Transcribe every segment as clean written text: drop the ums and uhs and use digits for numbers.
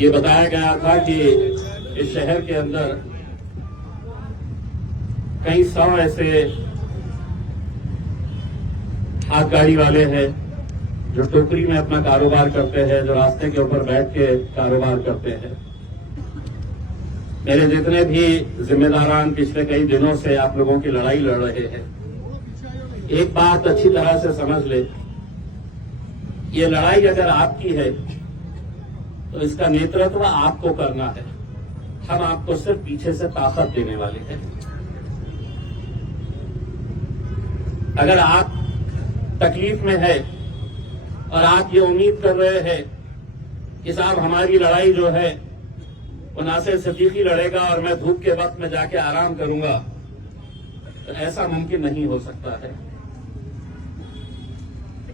ये बताया गया था कि इस शहर के अंदर कई 100 ऐसे हाथ गाड़ी वाले हैं जो टोकरी में अपना कारोबार करते हैं, जो रास्ते के ऊपर बैठ के कारोबार करते हैं। मेरे जितने भी जिम्मेदारान पिछले कई दिनों से आप लोगों की लड़ाई लड़ रहे हैं, एक बात अच्छी तरह से समझ ले, ये लड़ाई अगर आपकी है तो इसका नेतृत्व आपको करना है। हम आपको सिर्फ पीछे से ताकत देने वाले हैं। अगर आप तकलीफ में है और आप ये उम्मीद कर रहे हैं कि साहब हमारी लड़ाई जो है वो नासिर सिद्दीकी लड़ेगा और मैं धूप के वक्त में जाके आराम करूंगा, तो ऐसा मुमकिन नहीं हो सकता है।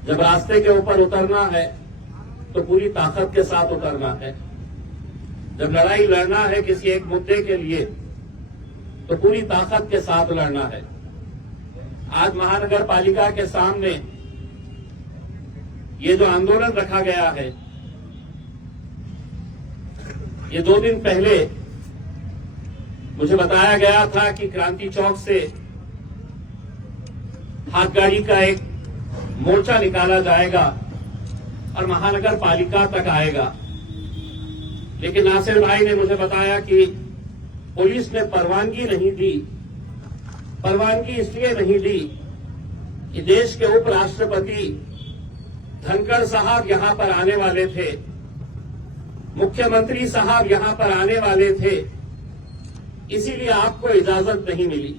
जब रास्ते के ऊपर उतरना है तो पूरी ताकत के साथ उतरना है। जब लड़ाई लड़ना है किसी एक मुद्दे के लिए तो पूरी ताकत के साथ लड़ना है। आज महानगर पालिका के सामने ये जो आंदोलन रखा गया है, ये 2 दिन पहले मुझे बताया गया था कि क्रांति चौक से हाथगाड़ी का एक मोर्चा निकाला जाएगा और महानगर पालिका तक आएगा। लेकिन नासिर भाई ने मुझे बताया कि पुलिस ने परवानगी नहीं दी। परवानगी इसलिए नहीं दी कि देश के उपराष्ट्रपति धनखड़ साहब यहां पर आने वाले थे, मुख्यमंत्री साहब यहां पर आने वाले थे, इसीलिए आपको इजाजत नहीं मिली।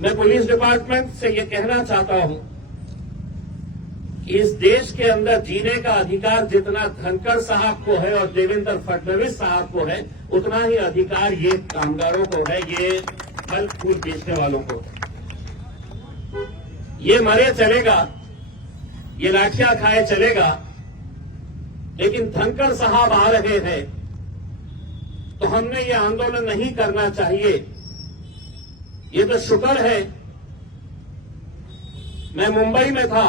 मैं पुलिस डिपार्टमेंट से ये कहना चाहता हूं कि इस देश के अंदर जीने का अधिकार जितना धनखड़ साहब को है और देवेंद्र फडणवीस साहब को है, उतना ही अधिकार ये कामगारों को है, ये फल फूल बेचने वालों को। ये मरे चलेगा, ये लाठियां खाए चलेगा, लेकिन धनखड़ साहब आ रहे हैं तो हमने ये आंदोलन नहीं करना चाहिए। ये तो शुक्र है मैं मुंबई में था,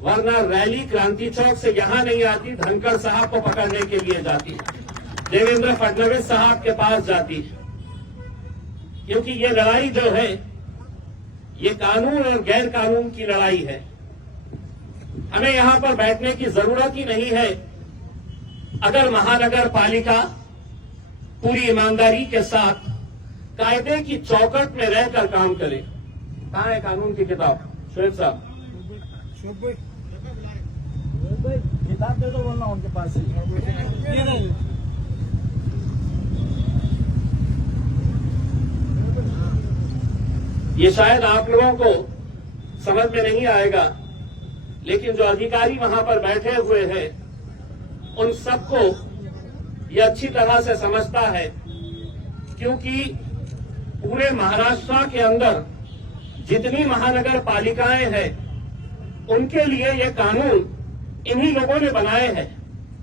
वरना रैली क्रांति चौक से यहां नहीं आती, धनखड़ साहब को पकड़ने के लिए जाती, देवेंद्र फडणवीस साहब के पास जाती। क्योंकि ये लड़ाई जो है ये कानून और गैर कानून की लड़ाई है। हमें यहां पर बैठने की जरूरत ही नहीं है अगर महानगर पालिका पूरी ईमानदारी के साथ कायदे की चौकट में रहकर काम करे। कहां है कानून की किताब? शोएब साहब किताब दे दो, बोलना उनके पास ये शायद आप लोगों को समझ में नहीं आएगा, लेकिन जो अधिकारी वहां पर बैठे हुए हैं उन सबको ये अच्छी तरह से समझता है, क्योंकि पूरे महाराष्ट्र के अंदर जितनी महानगर पालिकाएं हैं उनके लिए ये कानून इन्हीं लोगों ने बनाए हैं।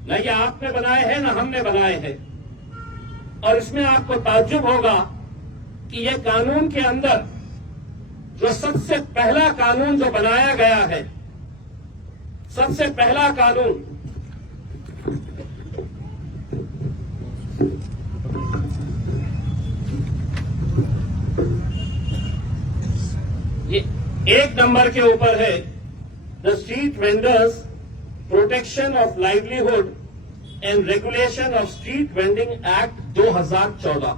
न ये आपने बनाए हैं न हमने बनाए हैं। और इसमें आपको ताज्जुब होगा कि ये कानून के अंदर जो सबसे पहला कानून जो बनाया गया है, सबसे पहला कानून ये 1 नंबर के ऊपर है, the street vendors protection of livelihood and regulation of street vending act 2014।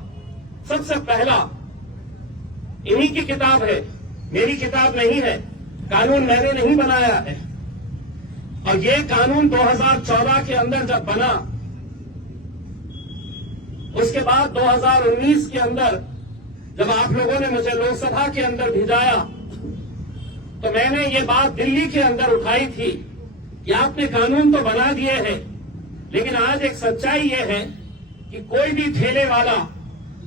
सबसे पहला इन्हीं की किताब है, मेरी किताब नहीं है। कानून मैंने नहीं बनाया है। और ये कानून 2014 के अंदर जब बना, उसके बाद 2019 के अंदर जब आप लोगों ने मुझे लोकसभा के अंदर भिजाया तो मैंने ये बात दिल्ली के अंदर उठाई थी कि आपने कानून तो बना दिए हैं, लेकिन आज एक सच्चाई ये है कि कोई भी ठेले वाला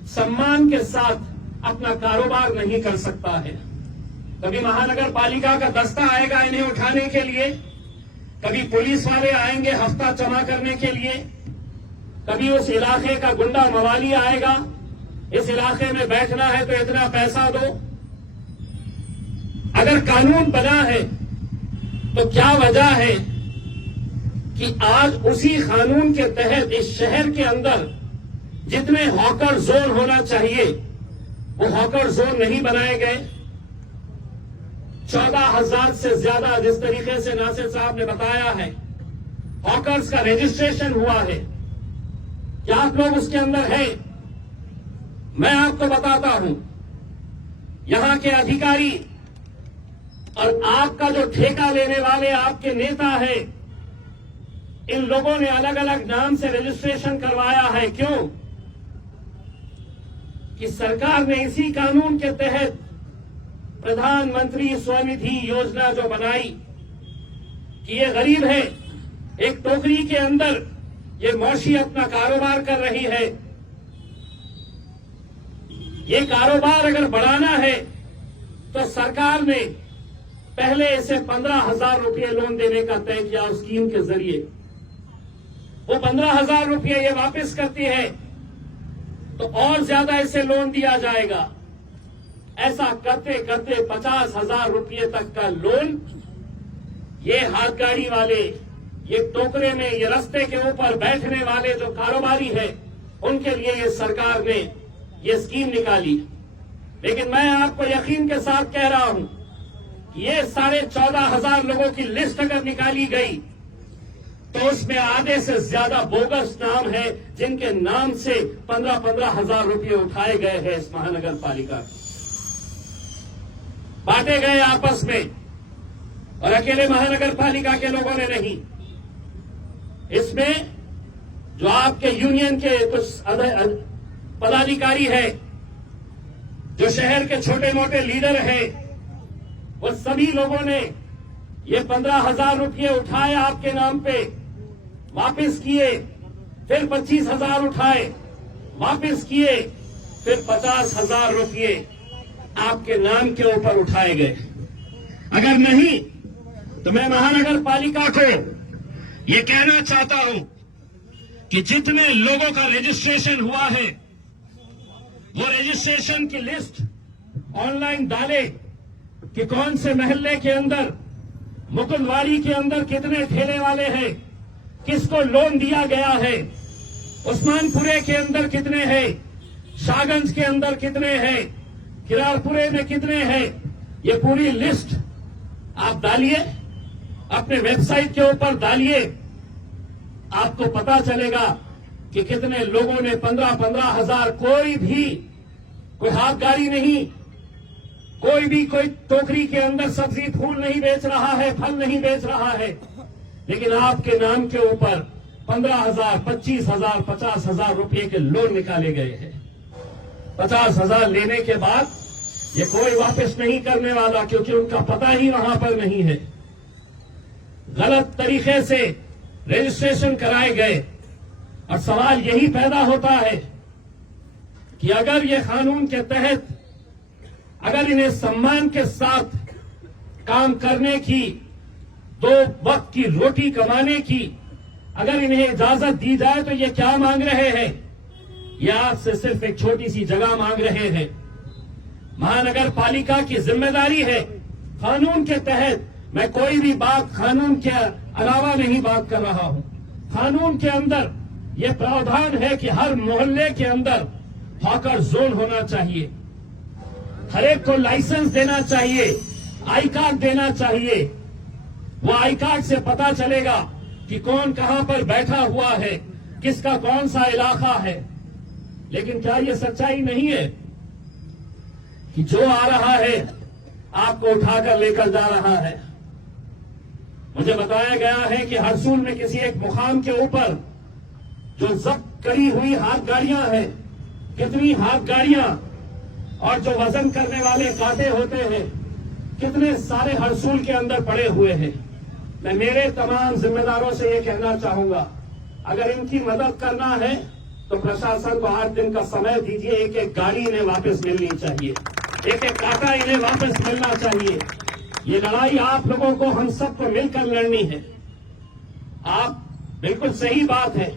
सम्मान के साथ अपना कारोबार नहीं कर सकता है। कभी महानगर पालिका का दस्ता आएगा इन्हें उठाने के लिए, कभी पुलिस वाले आएंगे हफ्ता जमा करने के लिए, कभी उस इलाके का गुंडा मवाली आएगा, इस इलाके में बैठना है तो इतना पैसा दो। अगर कानून बना है तो क्या वजह है कि आज उसी कानून के तहत इस शहर के अंदर जितने हॉकर जोन होना चाहिए वो हॉकर जोन नहीं बनाए गए। 14,000 से ज्यादा, जिस तरीके से नासिर साहब ने बताया है, हॉकर्स का रजिस्ट्रेशन हुआ है। क्या आप लोग उसके अंदर हैं? मैं आपको बताता हूं, यहां के अधिकारी और आपका जो ठेका लेने वाले आपके नेता है, इन लोगों ने अलग अलग नाम से रजिस्ट्रेशन करवाया है। क्यों? कि सरकार ने इसी कानून के तहत प्रधानमंत्री स्वनिधि योजना जो बनाई कि ये गरीब है, एक टोकरी के अंदर ये मौशी अपना कारोबार कर रही है, ये कारोबार अगर बढ़ाना है तो सरकार ने पहले इसे 15,000 रुपये लोन देने का तय किया उस स्कीम के जरिए। वो 15,000 रुपये ये वापस करती है तो और ज्यादा इसे लोन दिया जाएगा। ऐसा करते करते 50,000 रुपये तक का लोन ये हाथ गाड़ी वाले, ये टोकरे में, ये रास्ते के ऊपर बैठने वाले जो कारोबारी है, उनके लिए ये सरकार ने ये स्कीम निकाली। लेकिन मैं आपको यकीन के साथ कह रहा हूं कि ये 14,500 लोगों की लिस्ट अगर निकाली गई तो उसमें आधे से ज्यादा बोगस नाम है जिनके नाम से 15,000 रुपये उठाए गए हैं इस महानगर पालिका, बांटे गए आपस में, और अकेले महानगर पालिका के लोगों ने नहीं। इसमें जो आपके यूनियन के कुछ पदाधिकारी है, जो शहर के छोटे मोटे लीडर हैं, वो सभी लोगों ने ये 15,000 रुपये उठाए आपके नाम पे, वापस किए, फिर 25,000 उठाए, वापस किए, फिर 50,000 रुपये आपके नाम के ऊपर उठाए गए। अगर नहीं तो मैं महानगर पालिका को ये कहना चाहता हूं कि जितने लोगों का रजिस्ट्रेशन हुआ है वो रजिस्ट्रेशन की लिस्ट ऑनलाइन डाले कि कौन से महल्ले के अंदर, मुकुंदवाड़ी के अंदर कितने ठेले वाले हैं, किसको लोन दिया गया है, उस्मानपुरे के अंदर कितने हैं, शाहगंज के अंदर कितने हैं, किरारपुरे में कितने हैं, ये पूरी लिस्ट आप डालिए, अपने वेबसाइट के ऊपर डालिए, आपको पता चलेगा कि कितने लोगों ने 15,000 कोई हाथ गाड़ी नहीं, कोई टोकरी के अंदर सब्जी फूल नहीं बेच रहा है, फल नहीं बेच रहा है, लेकिन आपके नाम के ऊपर 15,000, 25,000, 50,000 रुपये के लोन निकाले गए हैं। 50,000 लेने के बाद ये कोई वापस नहीं करने वाला, क्योंकि उनका पता ही वहां पर नहीं है। गलत तरीके से रजिस्ट्रेशन कराए गए, और सवाल यही पैदा होता है कि अगर ये कानून के तहत, अगर इन्हें सम्मान के साथ काम करने की, 2 वक्त की रोटी कमाने की अगर इन्हें इजाजत दी जाए तो ये क्या मांग रहे हैं? ये आपसे सिर्फ एक छोटी सी जगह मांग रहे हैं। महानगर पालिका की जिम्मेदारी है, कानून के तहत, मैं कोई भी बात कानून के अलावा नहीं बात कर रहा हूं, कानून के अंदर यह प्रावधान है कि हर मोहल्ले के अंदर हॉकर जोन होना चाहिए, हर एक को लाइसेंस देना चाहिए, आई कार्ड देना चाहिए। वो आई कार्ड से पता चलेगा कि कौन कहां पर बैठा हुआ है, किसका कौन सा इलाका है। लेकिन क्या ये सच्चाई नहीं है कि जो आ रहा है आपको उठाकर लेकर जा रहा है? मुझे बताया गया है कि हरसूल में किसी एक मुकाम के ऊपर जो जब्त करी हुई हाथ गाड़ियां हैं, कितनी हाथ गाड़ियां और जो वजन करने वाले कांटे होते हैं, कितने सारे हरसूल के अंदर पड़े हुए हैं। मैं मेरे तमाम जिम्मेदारों से ये कहना चाहूंगा, अगर इनकी मदद करना है तो प्रशासन को 8 दिन का समय दीजिए। एक एक गाड़ी इन्हें वापस मिलनी चाहिए, एक एक कांटा इन्हें वापस मिलना चाहिए। ये लड़ाई आप लोगों को, हम सबको मिलकर लड़नी है। आप बिल्कुल सही बात है,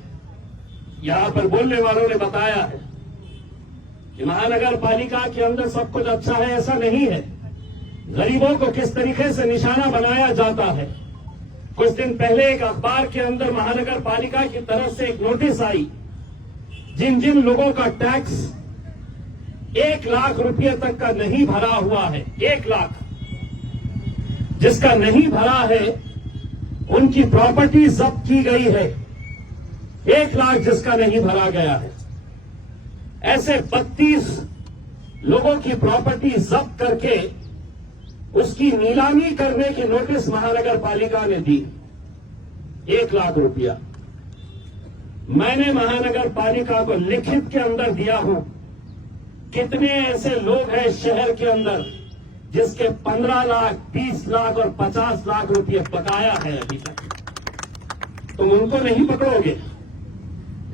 यहां पर बोलने वालों ने बताया है कि महानगर पालिका के अंदर सब कुछ अच्छा है, ऐसा नहीं है। गरीबों को किस तरीके से निशाना बनाया जाता है, कुछ दिन पहले एक अखबार के अंदर महानगर पालिका की तरफ से एक नोटिस आई, जिन जिन लोगों का टैक्स 1 लाख रुपए तक का नहीं भरा हुआ है, 1 लाख जिसका नहीं भरा है, उनकी प्रॉपर्टी जब्त की गई है। 1 लाख जिसका नहीं भरा गया है, ऐसे 32 लोगों की प्रॉपर्टी जब्त करके उसकी नीलामी करने की नोटिस महानगर पालिका ने दी। 1 लाख रुपया मैंने महानगर पालिका को लिखित के अंदर दिया हूं। कितने ऐसे लोग हैं शहर के अंदर जिसके 15 लाख, 20 लाख और 50 लाख रुपये बकाया है अभी तक? तुम उनको नहीं पकड़ोगे।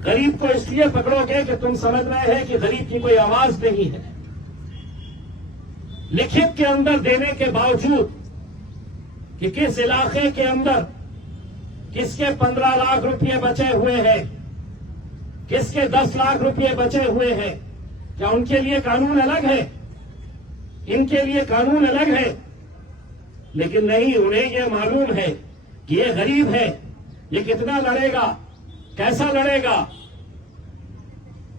गरीब को इसलिए पकड़ोगे कि तुम समझ रहे हैं कि गरीब की कोई आवाज नहीं है। लिखित के अंदर देने के बावजूद कि किस इलाके के अंदर किसके 15 लाख रुपये बचे हुए हैं, किसके 10 लाख रुपये बचे हुए हैं, क्या उनके लिए कानून अलग है? इनके लिए कानून अलग है। लेकिन नहीं, उन्हें यह मालूम है कि ये गरीब है, ये कितना लड़ेगा, कैसा लड़ेगा।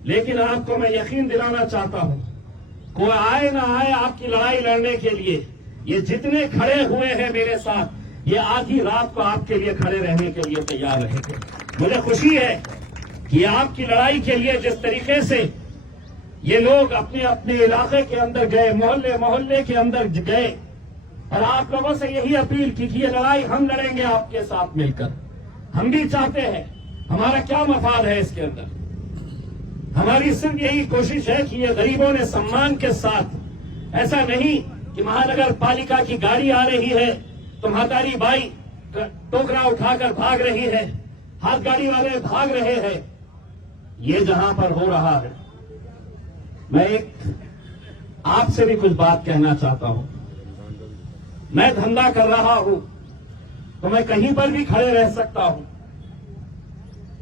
लेकिन आपको मैं यकीन दिलाना चाहता हूं, कोई आए ना आए आपकी लड़ाई लड़ने के लिए, ये जितने खड़े हुए हैं मेरे साथ, ये आधी रात को आपके लिए खड़े रहने के लिए तैयार रहेंगे। मुझे खुशी है कि आपकी लड़ाई के लिए जिस तरीके से ये लोग अपने अपने इलाके के अंदर गए, मोहल्ले मोहल्ले के अंदर गए, और आप लोगों से यही अपील की कि ये लड़ाई हम लड़ेंगे आपके साथ मिलकर। हम भी चाहते हैं, हमारा क्या मफाद है इसके अंदर? हमारी सिर्फ यही कोशिश है कि ये गरीबों ने सम्मान के साथ, ऐसा नहीं कि महानगर पालिका की गाड़ी आ रही है तो महातारी बाई टोकरा उठाकर भाग रही है, हाथ गाड़ी वाले भाग रहे हैं। ये जहां पर हो रहा है, मैं एक आपसे भी कुछ बात कहना चाहता हूं। मैं धंधा कर रहा हूं तो मैं कहीं पर भी खड़े रह सकता हूं,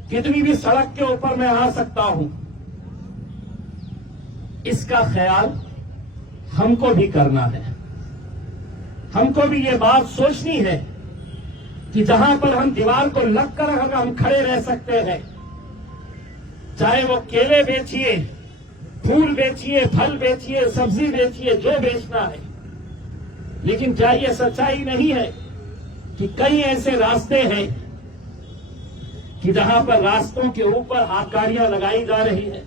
कितनी भी सड़क के ऊपर मैं आ सकता हूं। इसका ख्याल हमको भी करना है। हमको भी ये बात सोचनी है कि जहां पर हम दीवार को लग कर अगर हम खड़े रह सकते हैं, चाहे वो केले बेचिए, फूल बेचिए, फल बेचिए, सब्जी बेचिए, जो बेचना है। लेकिन क्या ये सच्चाई नहीं है कि कई ऐसे रास्ते हैं कि जहां पर रास्तों के ऊपर हाथ गाड़ियां लगाई जा रही है?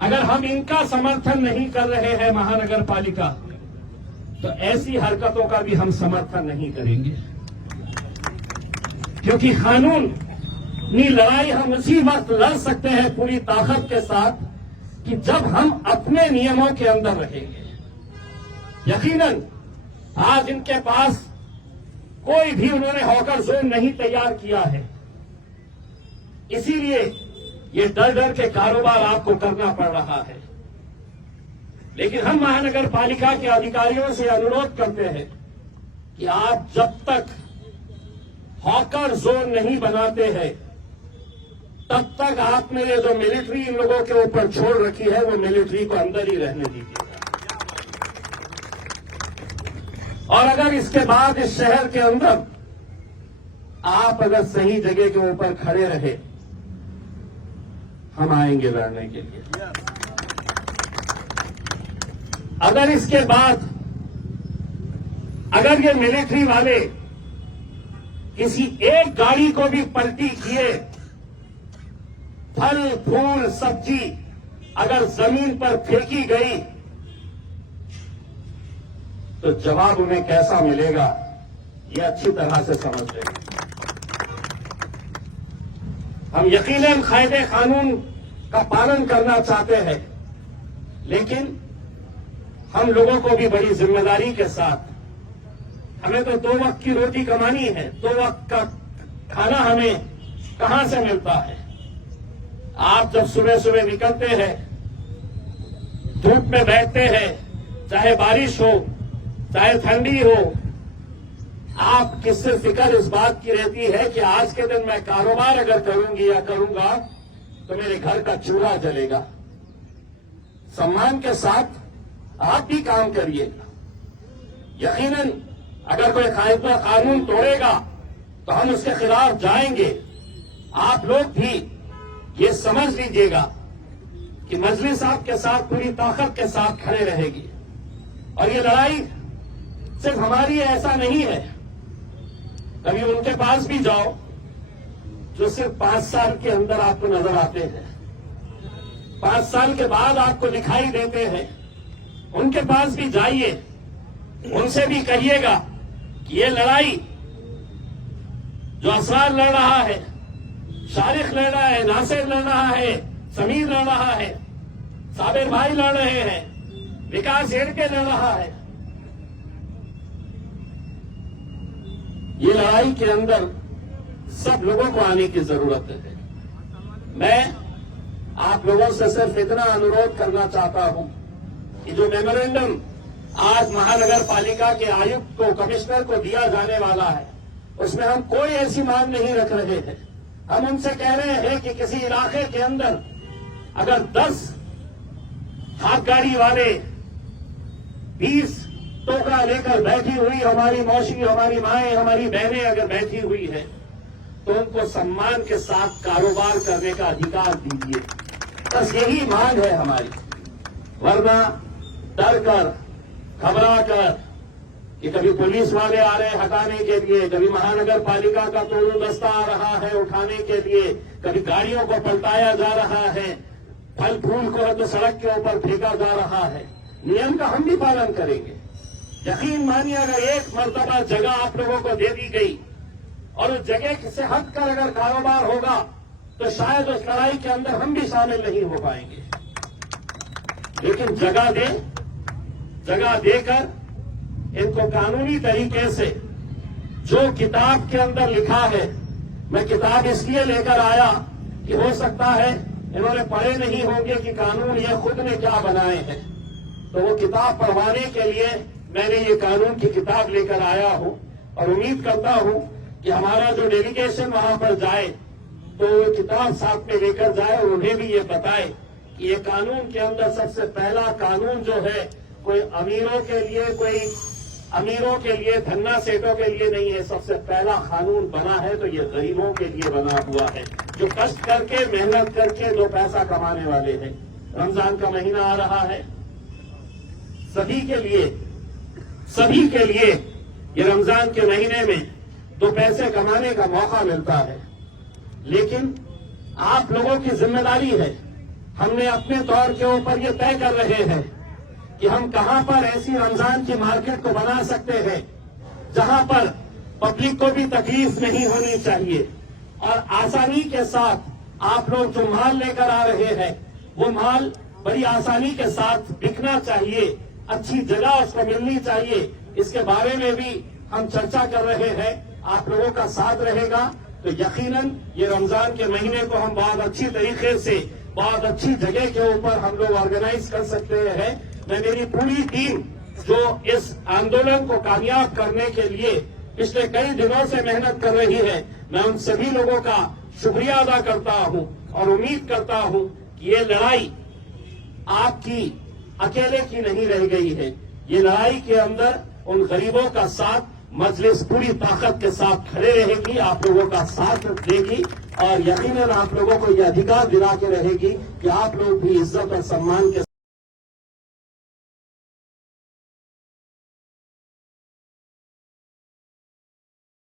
अगर हम इनका समर्थन नहीं कर रहे हैं महानगर पालिका, तो ऐसी हरकतों का भी हम समर्थन नहीं करेंगे। क्योंकि कानूनी लड़ाई हम उसी वक्त लड़ सकते हैं पूरी ताकत के साथ कि जब हम अपने नियमों के अंदर रहेंगे। यकीनन आज इनके पास कोई भी उन्होंने हॉकर जोन नहीं तैयार किया है, इसीलिए ये डर डर के कारोबार आपको करना पड़ रहा है। लेकिन हम महानगर पालिका के अधिकारियों से अनुरोध करते हैं कि आप जब तक हॉकर जोन नहीं बनाते हैं, तब तक आपने ये जो मिलिट्री इन लोगों के ऊपर छोड़ रखी है, वो मिलिट्री को अंदर ही रहने दीजिए। और अगर इसके बाद इस शहर के अंदर आप अगर सही जगह के ऊपर खड़े रहे, हम आएंगे लड़ने के लिए। अगर इसके बाद अगर ये मिलिट्री वाले किसी एक गाड़ी को भी पलटी किए, फल फूल सब्जी अगर जमीन पर फेंकी गई, तो जवाब उन्हें कैसा मिलेगा ये अच्छी तरह से समझ लेंगे। हम यकीनन कायदे कानून का पालन करना चाहते हैं, लेकिन हम लोगों को भी बड़ी जिम्मेदारी के साथ, हमें तो 2 वक्त की रोटी कमानी है, 2 वक्त का खाना हमें कहां से मिलता है? आप जब सुबह सुबह निकलते हैं, धूप में बैठते हैं, चाहे बारिश हो चाहे ठंडी हो, आप किससे फिक्र इस बात की रहती है कि आज के दिन मैं कारोबार अगर करूंगी या करूंगा तो मेरे घर का चूल्हा जलेगा। सम्मान के साथ आप भी काम करिए। यकीनन अगर कोई कायदा कानून तोड़ेगा तो हम उसके खिलाफ जाएंगे। आप लोग भी ये समझ लीजिएगा कि मजलिस आपके साथ पूरी ताकत के साथ खड़े रहेगी। और ये लड़ाई सिर्फ हमारी है ऐसा नहीं है। कभी उनके पास भी जाओ जो सिर्फ 5 साल के अंदर आपको नजर आते हैं, 5 साल के बाद आपको दिखाई देते हैं। उनके पास भी जाइए, उनसे भी कहिएगा कि ये लड़ाई जो असरार लड़ रहा है, शारिक लड़ रहा है, नासिर लड़ रहा है, समीर लड़ रहा है, साबिर भाई लड़ रहे हैं, विकास हेड़के लड़ रहा है, ये लड़ाई के अंदर सब लोगों को आने की जरूरत है। मैं आप लोगों से सिर्फ इतना अनुरोध करना चाहता हूं कि जो मेमोरेंडम आज महानगर पालिका के आयुक्त को, कमिश्नर को दिया जाने वाला है, उसमें हम कोई ऐसी मांग नहीं रख रहे हैं। हम उनसे कह रहे हैं कि किसी इलाके के अंदर अगर 10 हाथ गाड़ी वाले 20 टोकरा लेकर बैठी हुई हमारी मौसी, हमारी माएं, हमारी बहनें अगर बैठी हुई है तो उनको सम्मान के साथ कारोबार करने का अधिकार दीजिए। बस यही मांग है हमारी। वरना डर कर, घबरा कर कि कभी पुलिस वाले आ रहे हैं हटाने के लिए, कभी महानगर पालिका का तोड़ू दस्ता आ रहा है उठाने के लिए, कभी गाड़ियों को पलटाया जा रहा है, फल फूल को तो सड़क के ऊपर फेंका जा रहा है। नियम का हम भी पालन करेंगे। यकीन मानिए, अगर एक मर्तबा जगह आप लोगों को दे दी गई और उस जगह से हटकर अगर कारोबार होगा तो शायद उस लड़ाई के अंदर हम भी शामिल नहीं हो पाएंगे। लेकिन जगह देकर इनको कानूनी तरीके से जो किताब के अंदर लिखा है, मैं किताब इसलिए लेकर आया कि हो सकता है इन्होंने पढ़े नहीं होंगे कि कानून ये खुद ने क्या बनाए हैं, तो वो किताब पढ़वाने के लिए मैंने ये कानून की किताब लेकर आया हूं। और उम्मीद करता हूं कि हमारा जो डेलीगेशन वहां पर जाए तो वो किताब साथ में लेकर जाए और उन्हें भी ये बताए कि ये कानून के अंदर सबसे पहला कानून जो है कोई अमीरों के लिए धन्ना सेठों के लिए नहीं है। सबसे पहला कानून बना है तो ये गरीबों के लिए बना हुआ है, जो कष्ट करके मेहनत करके 2 पैसा कमाने वाले हैं। रमजान का महीना आ रहा है, सभी के लिए ये रमजान के महीने में 2 पैसे कमाने का मौका मिलता है। लेकिन आप लोगों की जिम्मेदारी है, हमने अपने तौर के ऊपर ये तय कर रहे हैं कि हम कहां पर ऐसी रमजान की मार्केट को बना सकते हैं जहां पर पब्लिक को भी तकलीफ नहीं होनी चाहिए और आसानी के साथ आप लोग जो माल लेकर आ रहे हैं वो माल बड़ी आसानी के साथ बिकना चाहिए, अच्छी जगह उसको मिलनी चाहिए। इसके बारे में भी हम चर्चा कर रहे हैं। आप लोगों का साथ रहेगा तो यकीनन ये रमजान के महीने को हम बहुत अच्छी तरीके से, बहुत अच्छी जगह के ऊपर हम लोग ऑर्गेनाइज कर सकते हैं। मैं मेरी पूरी टीम जो इस आंदोलन को कामयाब करने के लिए पिछले कई दिनों से मेहनत कर रही है, मैं उन सभी लोगों का शुक्रिया अदा करता हूं और उम्मीद करता हूं कि ये लड़ाई आपकी अकेले की नहीं रह गई है। ये लड़ाई के अंदर उन गरीबों का साथ मजलिस पूरी ताकत के साथ खड़े रहेगी, आप लोगों का साथ देगी और यकीनन आप लोगों को ये अधिकार दिला के रहेगी कि आप लोग भी इज्जत और सम्मान के